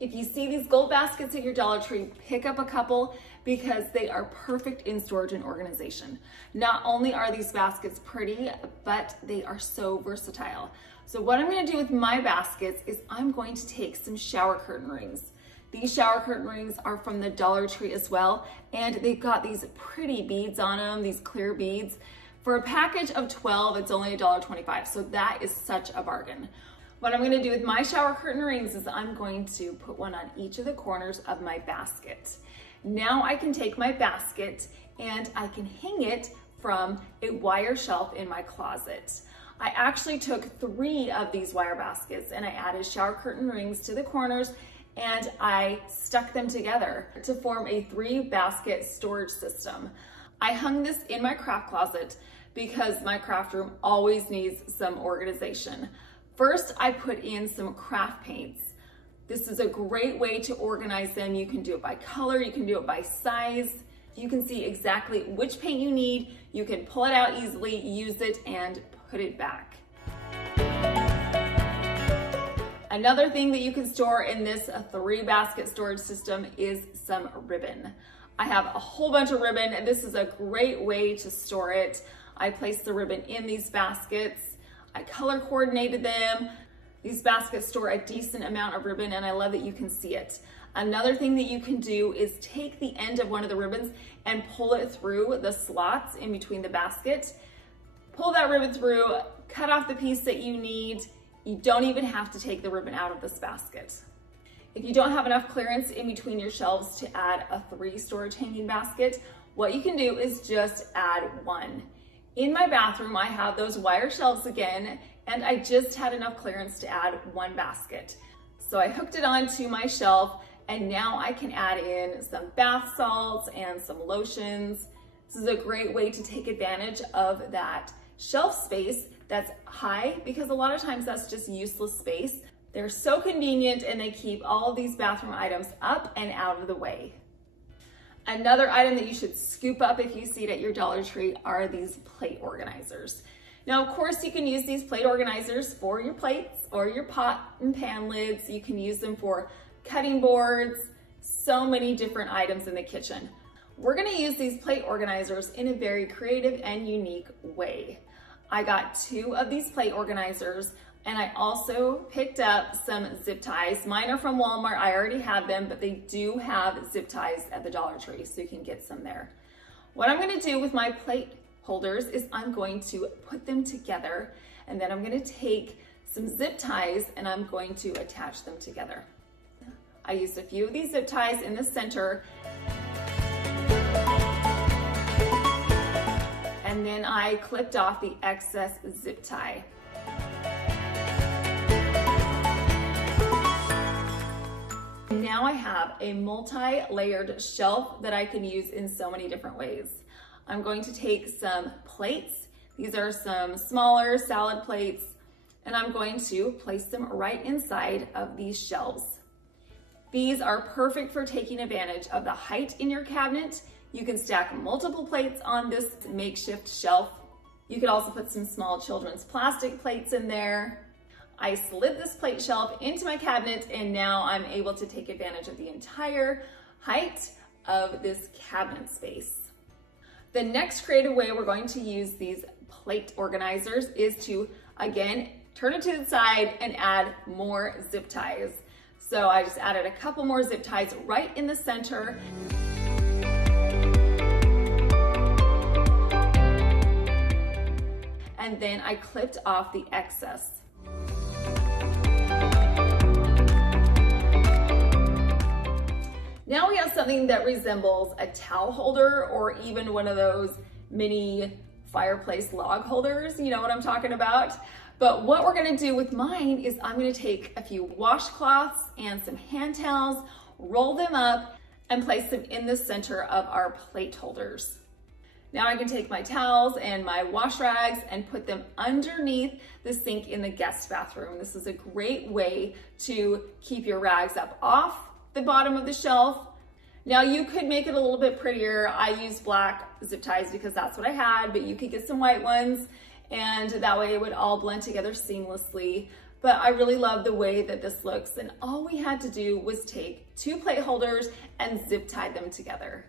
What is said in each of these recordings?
If you see these gold baskets at your Dollar Tree, pick up a couple because they are perfect in storage and organization. Not only are these baskets pretty, but they are so versatile. So what I'm gonna do with my baskets is I'm going to take some shower curtain rings. These shower curtain rings are from the Dollar Tree as well, and they've got these pretty beads on them, these clear beads. For a package of 12, it's only $1.25, so that is such a bargain. What I'm gonna do with my shower curtain rings is I'm going to put one on each of the corners of my basket. Now I can take my basket and I can hang it from a wire shelf in my closet. I actually took 3 of these wire baskets and I added shower curtain rings to the corners and I stuck them together to form a 3-basket storage system. I hung this in my craft closet because my craft room always needs some organization. First, I put in some craft paints. This is a great way to organize them. You can do it by color, you can do it by size. You can see exactly which paint you need. You can pull it out easily, use it, and put it back. Another thing that you can store in this 3-basket storage system is some ribbon. I have a whole bunch of ribbon, and this is a great way to store it. I placed the ribbon in these baskets. I color coordinated them. These baskets store a decent amount of ribbon and I love that you can see it. Another thing that you can do is take the end of one of the ribbons and pull it through the slots in between the basket. Pull that ribbon through, cut off the piece that you need. You don't even have to take the ribbon out of this basket. If you don't have enough clearance in between your shelves to add a 3 storage hanging basket, what you can do is just add 1. In my bathroom, I have those wire shelves again, and I just had enough clearance to add 1 basket. So I hooked it onto my shelf, and now I can add in some bath salts and some lotions. This is a great way to take advantage of that shelf space that's high, because a lot of times that's just useless space. They're so convenient, and they keep all of these bathroom items up and out of the way. Another item that you should scoop up if you see it at your Dollar Tree are these plate organizers. Now, of course, you can use these plate organizers for your plates or your pot and pan lids. You can use them for cutting boards, so many different items in the kitchen. We're gonna use these plate organizers in a very creative and unique way. I got 2 of these plate organizers, and I also picked up some zip ties. Mine are from Walmart. I already have them, but they do have zip ties at the Dollar Tree, so you can get some there. What I'm gonna do with my plate holders is I'm going to put them together, and then I'm gonna take some zip ties and I'm going to attach them together. I used a few of these zip ties in the center, and then I clipped off the excess zip tie. Now I have a multi-layered shelf that I can use in so many different ways. I'm going to take some plates. These are some smaller salad plates, and I'm going to place them right inside of these shelves. These are perfect for taking advantage of the height in your cabinet. You can stack multiple plates on this makeshift shelf. You could also put some small children's plastic plates in there. I slid this plate shelf into my cabinet, and now I'm able to take advantage of the entire height of this cabinet space. The next creative way we're going to use these plate organizers is to, again, turn it to the side and add more zip ties. So I just added a couple more zip ties right in the center. And then I clipped off the excess. Now we have something that resembles a towel holder or even one of those mini fireplace log holders. You know what I'm talking about? But what we're gonna do with mine is I'm gonna take a few washcloths and some hand towels, roll them up, and place them in the center of our plate holders. Now I can take my towels and my wash rags and put them underneath the sink in the guest bathroom. This is a great way to keep your rags up off the bottom of the shelf. Now you could make it a little bit prettier. I used black zip ties because that's what I had, but you could get some white ones and that way it would all blend together seamlessly. But I really love the way that this looks, and all we had to do was take 2 plate holders and zip tie them together.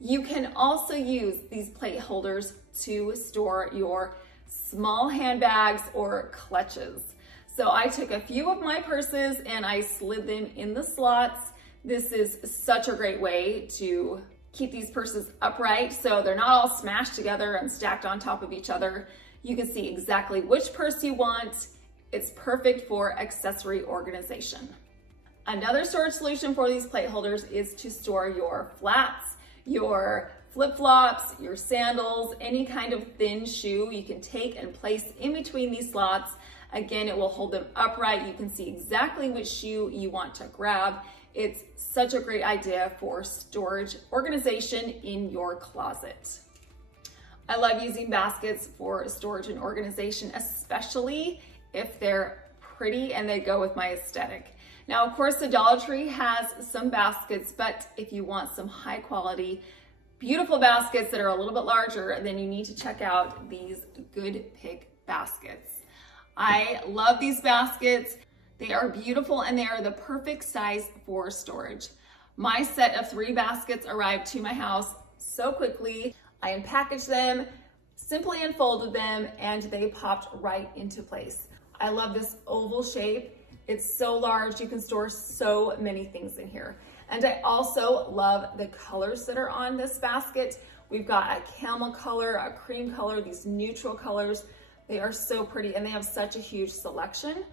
You can also use these plate holders to store your small handbags or clutches. So I took a few of my purses and I slid them in the slots. This is such a great way to keep these purses upright so they're not all smashed together and stacked on top of each other. You can see exactly which purse you want. It's perfect for accessory organization. Another storage solution for these plate holders is to store your flats, your flip-flops, your sandals, any kind of thin shoe you can take and place in between these slots. Again, it will hold them upright. You can see exactly which shoe you want to grab. It's such a great idea for storage organization in your closet. I love using baskets for storage and organization, especially if they're pretty and they go with my aesthetic. Now, of course, the Dollar Tree has some baskets, but if you want some high quality, beautiful baskets that are a little bit larger, then you need to check out these Goodpick baskets. I love these baskets. They are beautiful and they are the perfect size for storage. My set of 3 baskets arrived to my house so quickly. I unpackaged them, simply unfolded them, and they popped right into place. I love this oval shape. It's so large, you can store so many things in here. And I also love the colors that are on this basket. We've got a camel color, a cream color, these neutral colors. They are so pretty and they have such a huge selection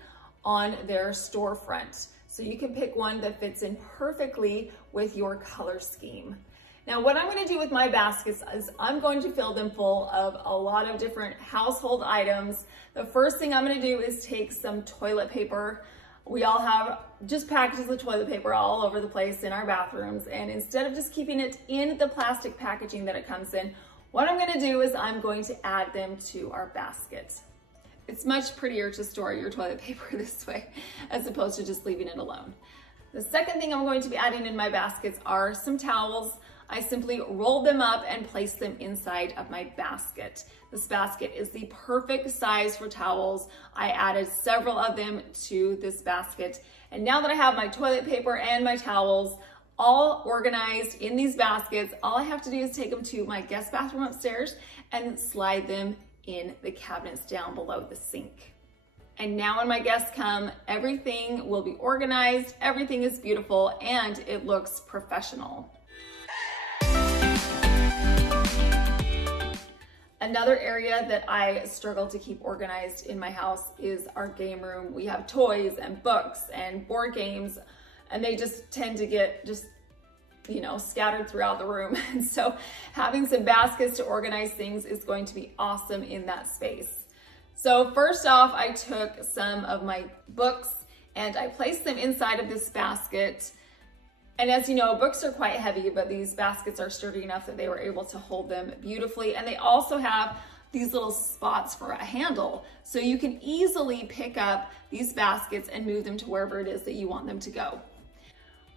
on their storefront. So you can pick one that fits in perfectly with your color scheme. Now, what I'm going to do with my baskets is I'm going to fill them full of a lot of different household items. The first thing I'm going to do is take some toilet paper. We all have just packages of toilet paper all over the place in our bathrooms. And instead of just keeping it in the plastic packaging that it comes in, what I'm going to do is I'm going to add them to our basket. It's much prettier to store your toilet paper this way as opposed to just leaving it alone. The second thing I'm going to be adding in my baskets are some towels. I simply rolled them up and placed them inside of my basket. This basket is the perfect size for towels. I added several of them to this basket. And now that I have my toilet paper and my towels all organized in these baskets, all I have to do is take them to my guest bathroom upstairs and slide them in the cabinets down below the sink. And now when my guests come, everything will be organized, everything is beautiful, and it looks professional. Another area that I struggle to keep organized in my house is our game room. We have toys and books and board games, and they just tend to get scattered throughout the room. And so having some baskets to organize things is going to be awesome in that space. So first off, I took some of my books and I placed them inside of this basket. And as you know, books are quite heavy, but these baskets are sturdy enough that they were able to hold them beautifully. And they also have these little spots for a handle. So you can easily pick up these baskets and move them to wherever it is that you want them to go.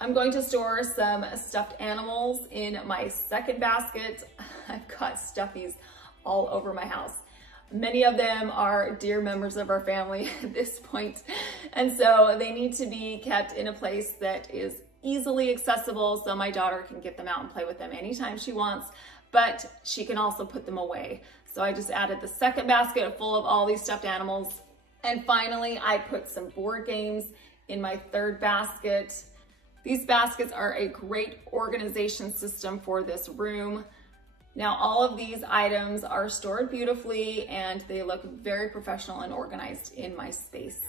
I'm going to store some stuffed animals in my second basket. I've got stuffies all over my house. Many of them are dear members of our family at this point. And so they need to be kept in a place that is easily accessible so my daughter can get them out and play with them anytime she wants, but she can also put them away. So I just added the second basket full of all these stuffed animals. And finally, I put some board games in my third basket. These baskets are a great organization system for this room. Now, all of these items are stored beautifully and they look very professional and organized in my space.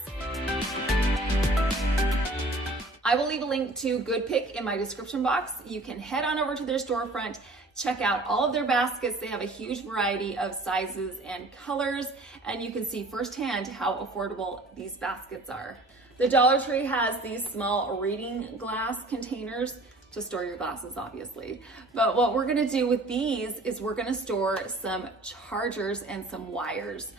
I will leave a link to Goodpick in my description box. You can head on over to their storefront, check out all of their baskets. They have a huge variety of sizes and colors, and you can see firsthand how affordable these baskets are. The Dollar Tree has these small reading glass containers to store your glasses, obviously. But what we're gonna do with these is we're gonna store some chargers and some wires.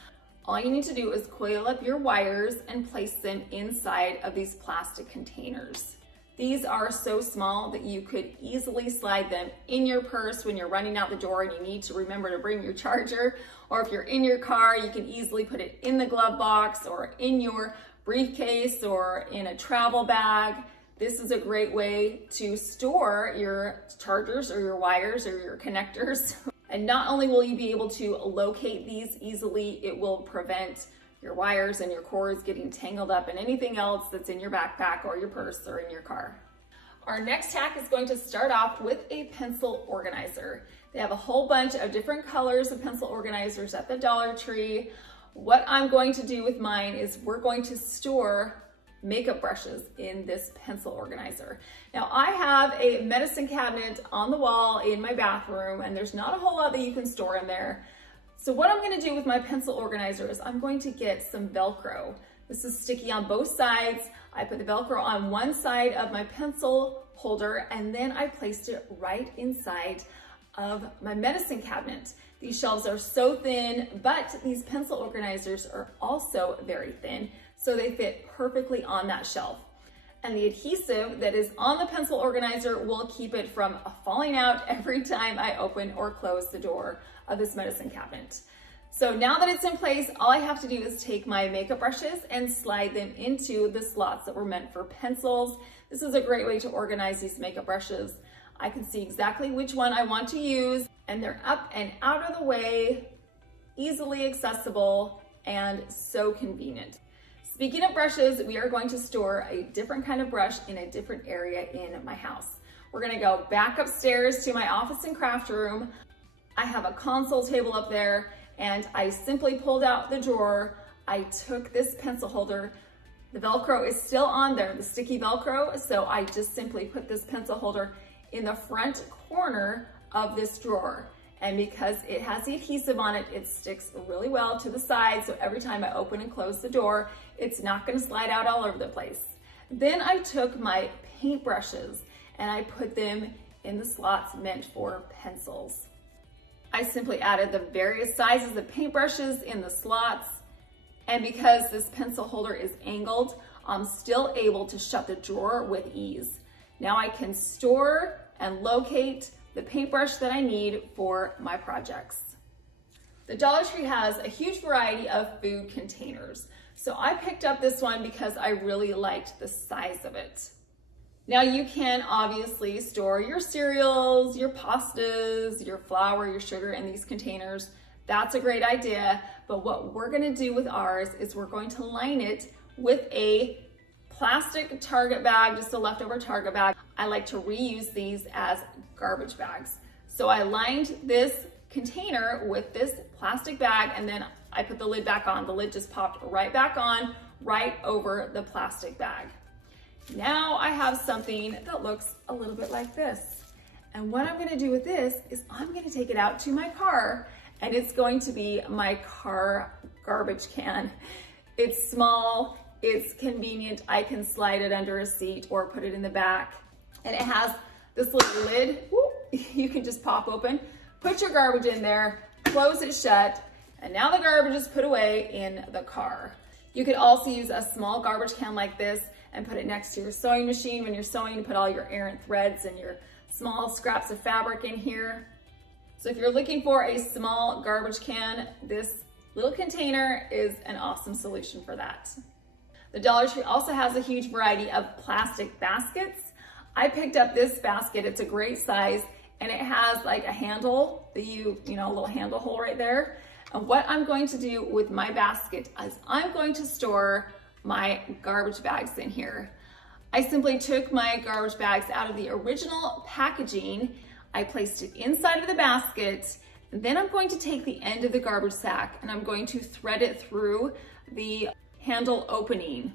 All you need to do is coil up your wires and place them inside of these plastic containers. These are so small that you could easily slide them in your purse when you're running out the door and you need to remember to bring your charger, or if you're in your car, you can easily put it in the glove box or in your briefcase or in a travel bag. This is a great way to store your chargers or your wires or your connectors. And not only will you be able to locate these easily, it will prevent your wires and your cords getting tangled up in anything else that's in your backpack or your purse or in your car. Our next hack is going to start off with a pencil organizer. They have a whole bunch of different colors of pencil organizers at the Dollar Tree. What I'm going to do with mine is we're going to store makeup brushes in this pencil organizer. Now I have a medicine cabinet on the wall in my bathroom, and there's not a whole lot that you can store in there. So what I'm going to do with my pencil organizer is I'm going to get some Velcro. This is sticky on both sides. I put the Velcro on one side of my pencil holder, and then I placed it right inside of my medicine cabinet. These shelves are so thin, but these pencil organizers are also very thin, so they fit perfectly on that shelf. And the adhesive that is on the pencil organizer will keep it from falling out every time I open or close the door of this medicine cabinet. So now that it's in place, all I have to do is take my makeup brushes and slide them into the slots that were meant for pencils. This is a great way to organize these makeup brushes. I can see exactly which one I want to use, and they're up and out of the way, easily accessible, and so convenient. Speaking of brushes, we are going to store a different kind of brush in a different area in my house. We're gonna go back upstairs to my office and craft room. I have a console table up there, and I simply pulled out the drawer. I took this pencil holder. The Velcro is still on there, the sticky Velcro, so I just simply put this pencil holder in the front corner of this drawer. And because it has the adhesive on it, it sticks really well to the side, so every time I open and close the door, it's not gonna slide out all over the place. Then I took my paint brushes and I put them in the slots meant for pencils. I simply added the various sizes of paintbrushes in the slots, and because this pencil holder is angled, I'm still able to shut the drawer with ease. Now I can store and locate the paintbrush that I need for my projects. The Dollar Tree has a huge variety of food containers. So I picked up this one because I really liked the size of it. Now you can obviously store your cereals, your pastas, your flour, your sugar in these containers. That's a great idea. But what we're gonna do with ours is we're going to line it with a plastic Target bag, just a leftover Target bag. I like to reuse these as garbage bags. So I lined this container with this plastic bag, and then I put the lid back on. The lid just popped right back on, right over the plastic bag. Now I have something that looks a little bit like this. And what I'm gonna do with this is I'm gonna take it out to my car, and it's going to be my car garbage can. It's small, it's convenient. I can slide it under a seat or put it in the back. And it has this little lid. You can just pop open, put your garbage in there, close it shut, and now the garbage is put away in the car. You could also use a small garbage can like this and put it next to your sewing machine when you're sewing, put all your errant threads and your small scraps of fabric in here. So if you're looking for a small garbage can, this little container is an awesome solution for that. The Dollar Tree also has a huge variety of plastic baskets. I picked up this basket, it's a great size, and it has like a handle that a little handle hole right there. And what I'm going to do with my basket is I'm going to store my garbage bags in here. I simply took my garbage bags out of the original packaging. I placed it inside of the basket, and then I'm going to take the end of the garbage sack and I'm going to thread it through the handle opening.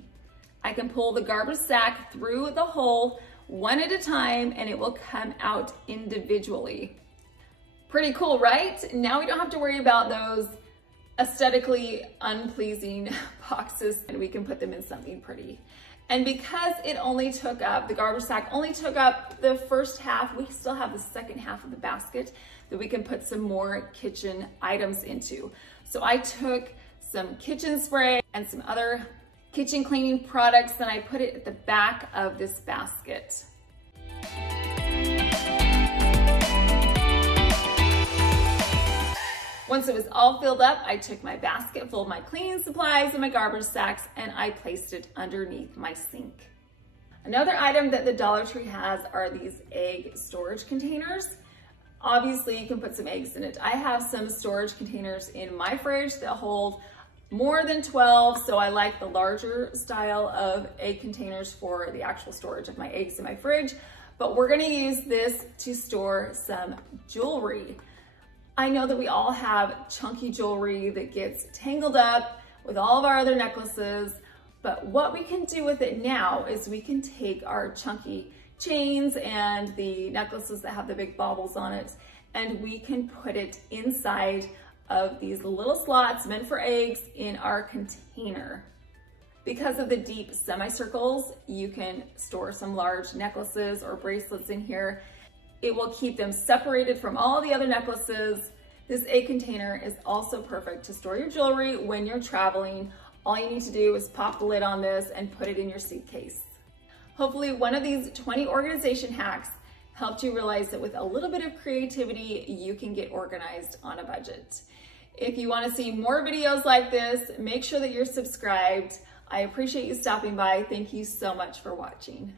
I can pull the garbage sack through the hole one at a time and it will come out individually. Pretty cool, right? Now we don't have to worry about those aesthetically unpleasing boxes, and we can put them in something pretty. And because it only took up, the garbage sack only took up the first half, we still have the second half of the basket that we can put some more kitchen items into. So I took some kitchen spray and some other kitchen cleaning products, and I put it at the back of this basket. Once it was all filled up, I took my basket full of my cleaning supplies and my garbage sacks and I placed it underneath my sink. Another item that the Dollar Tree has are these egg storage containers. Obviously, you can put some eggs in it. I have some storage containers in my fridge that hold more than 12, so I like the larger style of egg containers for the actual storage of my eggs in my fridge. But we're gonna use this to store some jewelry. I know that we all have chunky jewelry that gets tangled up with all of our other necklaces, but what we can do with it now is we can take our chunky chains and the necklaces that have the big baubles on it, and we can put it inside of these little slots meant for eggs in our container. Because of the deep semicircles, you can store some large necklaces or bracelets in here. It will keep them separated from all the other necklaces. This egg container is also perfect to store your jewelry when you're traveling. All you need to do is pop the lid on this and put it in your suitcase. Hopefully one of these 20 organization hacks helped you realize that with a little bit of creativity, you can get organized on a budget. If you want to see more videos like this, make sure that you're subscribed. I appreciate you stopping by. Thank you so much for watching.